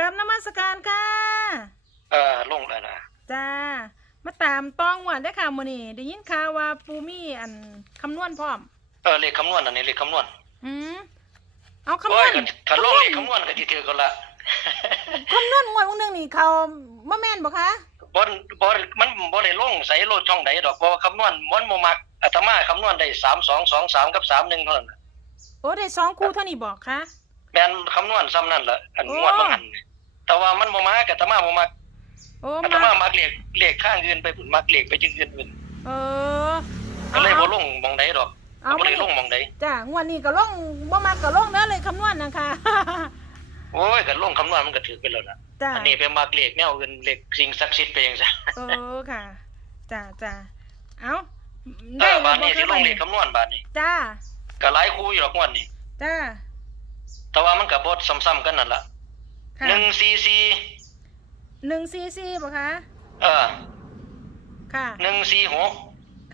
กราบนมัสการค่ะเออลงแล้วนะจ้า มาตามต้องว่าได้อค่ะมื้อนี้ได้ยินข่าวว่าปูมีอันคำนวณพร้อม เออเลขคำนวณอันนี้เลขคำนวณ อืมเอาคำนโอ้วยณกันกันลงเลขคำนวณก็สิถือกันละคำนวณงวดวันหนึงนี่เขาบ่แม่นบ่คะบ่บ่มันบ่ได้ลงใส่โลดช่องใดดอกเพราะว่าคำนวณมันบ่มักอาตมาคำนวณได้3223กับ31เท่านั้นน่ะโอ้ได้สองคู่เท่านี้บอกค่ะแม่นคำนวณซ้ำนั่นล่ะอันโอ้งวดบ่หันนี่แต่ ว่ามันบ่มักอาตมาบ่มักโอ้อาตมามามักเลขเลขข้างอื่นไปพุ่นมักเลขไปจังอื่นพุ่นเออก็เลยบ่ลงหม่องใดดอกเอาบ่มาได้ลงหม่องใดจ้างวดนี้ก็ลงบ่มักก็ลงเด้อเลยคำนวณนะคะโอ้ยก็ลงคำนวณมันก็ถือไปแล้วล่ะจ้าอันนี้ไปมักเลขแนวอื่นเลขสิ่งศักดิ์สิทธิ์ไปจังซั่นเออค่ะจ้าจ้าเอาเออบาดบ่นี้สิลงเลขคะคำนวณบาดนี้จ้าก็หลายคู่อยู่หรอกงวดนี้จ้าแต่ว่ามันก็บ่ซ้ำๆกันนั่นล่ะ ค่ะหนึ่งซีซีหนึ่งซีซีบ่คะ เออค่ะ หนึ่งซีหก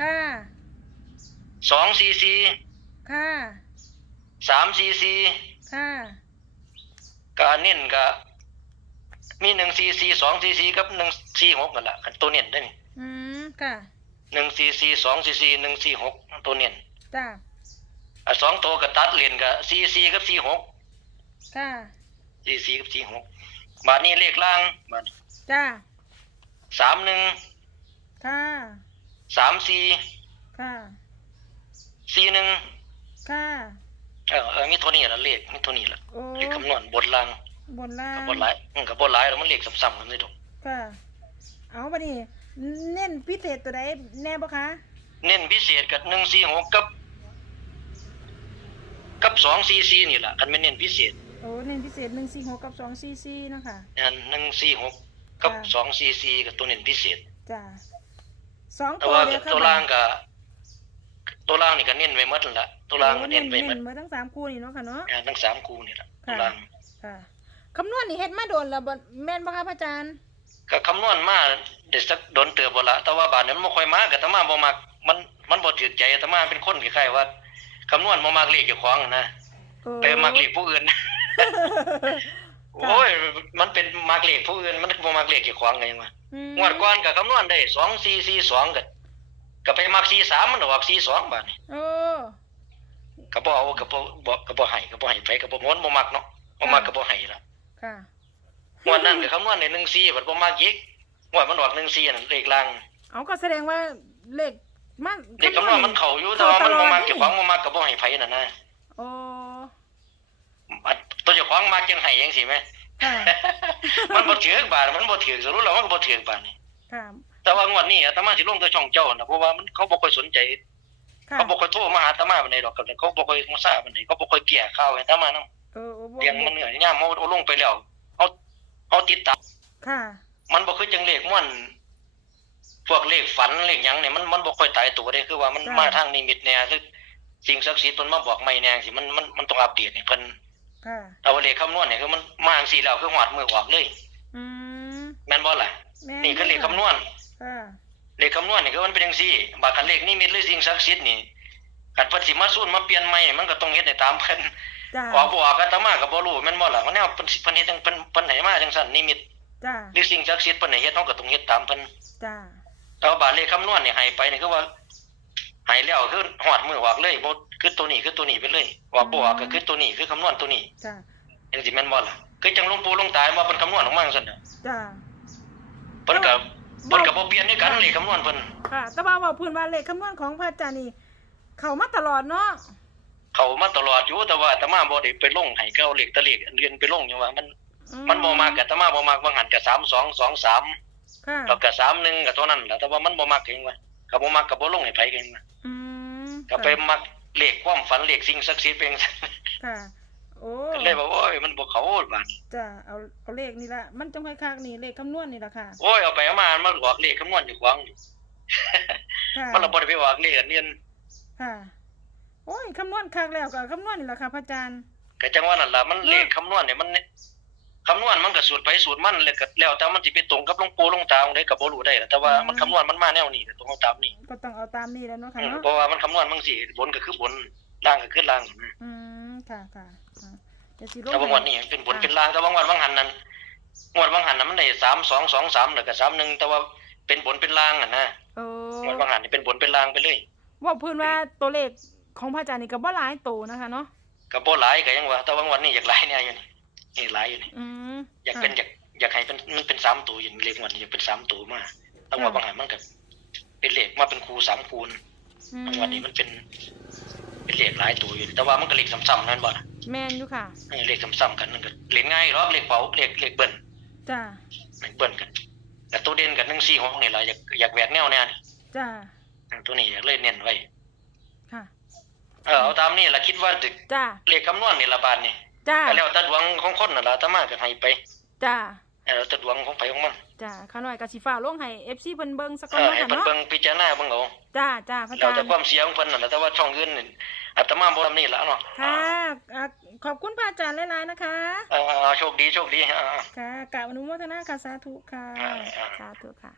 ค่ะ สองซีซีค่ะ สามซีซีค่ะ ก็เน้นก็มีหนึ่งซีซีสองซีซีกับหนึ่งซีหกนั่นแหละตัวเน้นได้นี่อืม ค่ะ หนึ่งซีซีสองซีซีหนึ่งซีหกตัวเน้นจ้าอะสองตัวก็ตัดเลนก็ซีซีกับซีหกค่ะ ซีซีกับซีหกบาทนี้เลขล่างบาทจ้าสามหนึ่งค่ะสามสี่ค่ะสี่หนึ่งค่ะเออเออมีตัวนี้ละเลขมีตัวนี้ละโอ้เลขคำนวณบนล่างบนล่างกับบนหลายอืมกับบนหลายแล้วมันเลขซ้ำๆกันเลยดอกค่ะเอาบัดนี้ เน้นพิเศษตัวใดแน่บ่คะเน้นพิเศษกับหนึ่งสี่หกกับ กับสองสี่สี่นี่แหละกันไม่เน้นพิเศษโอ้เน้นพิเศษหนึ่งสี่หกกับสองสี่สี่เนาะค่ะ อันหนึ่งสี่หกกับค่ะสองสี่สี่กับตัวเน้นพิเศษ จ้าสองแต่ตัวว่าเดียวค่ะตัวล่างกับตัวล่างนี่ก็เน้นไว้หมดนั่นละตัวล่างก็โอ้เน้นไว้หมเน้ดนมาทั้งสามคู่นี่เนาะค่ะเนาะ อ่าทั้งสามคู่นี่แหละตัวค่ะล่าง ค่ะ คำนวณนี่เฮ็ดมาโดนแล้วบ่แม่นบ่คะพระอาจารย์ ก็คำนวณมาเด็ดสักโดนเตือบบ่ละแต่ว่าบาดนั้นบ่ค่อยมากับตมาบ่มักมันมันบ่ถูกใจอาตมาเป็นคนคล้ายๆว่าคำนวณบ่มักเลขเจ้าของนะโอ้ไปมักเลขผู้อื่น โอ้ย มันเป็นมักเลขผู้อื่น มันบ่มักเลขเจ้าของไงวะอืมงวดก่อนก็คำนวณได้2442ก็ก็ไปมัก43มันออก42บาดนี้โอ้ก็บ่เอาก็บ่บ่ก็บ่ให้ก็บ่ให้ไปก็บ่มันบ่มักเนาะบ่มักก็บ่ให้ล่ะค่ะงวดนั้นก็คำนวณได้14บัดบ่มักอีกงวดมันออก14นั่นเลขล่างเอาก็แสดงว่าเลขมันเลขคำนวณมันเข้าอยู่แต่ว่ามันบ่มักเจ้าของบ่มักก็บ่ให้ไผนั่นนะโอ้อัน ตัวเจ้าของมักจังให้จังซี่แหมค่ะมันบ่ถือกบาดมันบ่ถือกสรุปแล้วมันก็บ่ถือกบาดนี่ค่ะแต่ว่างวดนี้อาตมาสิลงตัวช่องเจ้านะเพราะว่ามันเขาบ่ค่อยสนใจ ค่ะเขาบ่ค่อยโทรมาหาอาตมาปานใดดอกกับเขาบ่ค่อยมาทราบปานใดเขาบ่ค่อยแก้ข่าวให้อาตมานํเออโอ้บ่เรื่องมันเหนื่อยยามเฮาเอาลงไปแล้วเฮาเฮาติดตาม ค่ะ มันบ่คือจังเลขม่วนพวกเลขฝันเลขหยังนี่มันมันบ่ค่อยตายตัวเด้คือว่ามันมาทางนิมิตแน่หรือสิ่งศักดิ์สิทธิ์เพิ่นมาบอกใหม่แน่สิมันมันมันต้องอัปเดตให้เพิ่น ค่ะแต่ว่าเลขคำนวณเนี่ยคือมันมาจังซี่แล้วคือฮอดมือออกเลย อืมแม่นบ่ล่ะ แม่นี่คือเลขคำนวณ ค่ะ เลขคำนวณนี่คือมันเป็นจังซี่บาคันเลขนิมิตหรือสิ่งศักดิ์สิทธิ์นี่คันเพิ่นสิมาสูนมาเปลี่ยนใหม่มันก็ต้องเฮ็ดให้ตามเพิ่นจ้า ออกบ่ออกอาตมาก็บ่รู้แม่นบ่ล่ะว่าแนวเพิ่นสิเพิ่นเฮ็ดจังเพิ่นเพิ่นให้มาจังซั่นนิมิตจ้า หรือสิ่งศักดิ์สิทธิ์เพิ่นให้เฮ็ดเฮาก็ต้องเฮ็ดตามเพิ่นจ้า แต่ว่าบาทเลขคำนวณนี่ให้ไปนี่คือว่า ให้แล้วคือฮอดมือออกเลยบ่คือตัวนี้คือตัวนี้ไปเลยว่าบ่ออกก็คือตัวนี้คือคำนวณตัวนี้จ้าจังสิแม่นบ่ล่ะคือจังหลวงปู่หลวงตาว่าเพิ่นคำนวณออกมาจังซั่นน่ะจ้าเพิ่นก็เพิ่นก็บ่เปลี่ยนด้วยกันเลขคำนวณเพิ่นค่ะ แต่ว่าบอกพื้นว่าเลขคำนวณของพระอาจารย์นี่เข้ามาตลอดเนาะเขามาตลอดอยู่แต่ว่าอาตมาบ่ได้ไปลงให้ก็เอาเลขตะเลขเรียนไปลงอยู่ว่ามันอืมันบ่มากกับอาตมาบ่มากบางหันก็3223ค่ะแล้วก็31ก็เท่านั้นแหละแต่ว่ามันบ่มักเองว่า ก็บ่มักก็บ่ลงให้ไผเองว่าอืมก็ไปมักเลขความฝันเลขสิ่งศักดิ์สิทธิ์เป็นจังซั่นค่ะโอ้ก็เลยว่าโอ้ยมันบ่เข้าบาดนี้จ้าเอาเอาเลขนี่ละมันจังค่อยคักนี่เลขคำนวณนี่ละค่ะ โอ้ยเอาไปเอามามันออกเลขคำนวณอยู่ขวางอยู่ค่ะมันละบ่ได้ไปออกเลขอันเรียนค่ะโอ้ยคำนวณคักแล้วก็คำนวณนี่ละค่ะพระอาจารย์ก็จังว่านั่นล่ะมันเลขคำนวณเนี่ยมัน คำนวณมันก็สูตรไปสูตรมันแล้วก็แล้วแต่มันสิไปตรงกับหลวงปู่หลวงตาองค์ใดก็บ่รู้ได้ล่ะแต่ว่ามันคำนวณมันมาแนวนี้ก็ต้องเอาตามนี้ก็ต้องเอาตามนี่แล้วเนาะค่ะอืมเนาะเพราะว่ามันคำนวณบางสิบนก็คือบนล่างก็คือล่างนะอืมค่ะค่ะค่ะเดี๋ยวสิลงแต่บางวันนี่เป็นบนเป็นล่างแต่บางวันบางหันนั้นงวดบางหันน่ะมันได้สามสองสองสามแล้วก็สามหนึ่งแต่ว่าเป็นบนเป็นล่างอะนะโอ้งวดบางหันนี่เป็นบนเป็นล่างไปเลยว่าเพื้นว่าตัวเลขของพระอาจารย์นี่ก็บ่หลายโตนะคะเนาะก็บ่หลายก็ยังว่าแต่ว่างวดนี้อยากหลายเนี่ยอยู่นี่ นี่หลายอยู่นี่อืมอยากเป็นอยากอยากให้เป็นมันเป็นสามตัวอย่างเลขงวดนี้อยากเป็นสามตัวมาแต่ว่าบางหันมันก็เป็นเลขมาเป็นคูสามคูณอืมบางวันนี้มันเป็น เป็นเลขหลายตัวอยู่แต่ว่ามันก็เลขซ้ำๆนั่นบ่ล่ะแม่นอยู่ค่ะเออเลขซ้ำๆกันนั่นก็เล่นง่ายหรอกเลขเป๋าเลขเลขเบิ้ลจ้าเลขเบิ้ลกันแต่ตัวเด่นกับหนึ่งสี่หกนี่ล่ะอยากอยากแหวกแนวแน่นี่จ้าตัวนี้อยากเล่นเน้นไว้ค่ะเออเอาตามนี่ล่ะคิดว่าจะจ้าเลขคำนวณนี่ละบาทนี่ จ้าก็แล้วแต่ดวงของคนน่ะล่ะอาตมาก็ให้ไปจ้าเออแล้วแต่ดวงของไผของมันจ้าข้าน้อยก็สิฟ้าลงให้ FC เพิ่นเบิ่งสักเอก่อนอเนาะให้ค่ะเพิ่นเนาะเบิ่งพิจารณาเบิ่งเอาจ้าจ้าพระอาแล้วจารแต่ย์ความเสียของเพิ่นนั่นแหละแต่ว่าช่องอื่นนี่อาตมาบ่ทำนี่ล่ะเนาะค่ะอะขอบคุณพระอาจารย์หลายๆนะคะ เออโชคดีโชคดีอ่า ค่ะกราบอนุโมทนาค่ะสาธุค่ะ อ่าอ่าสาธุค่ะ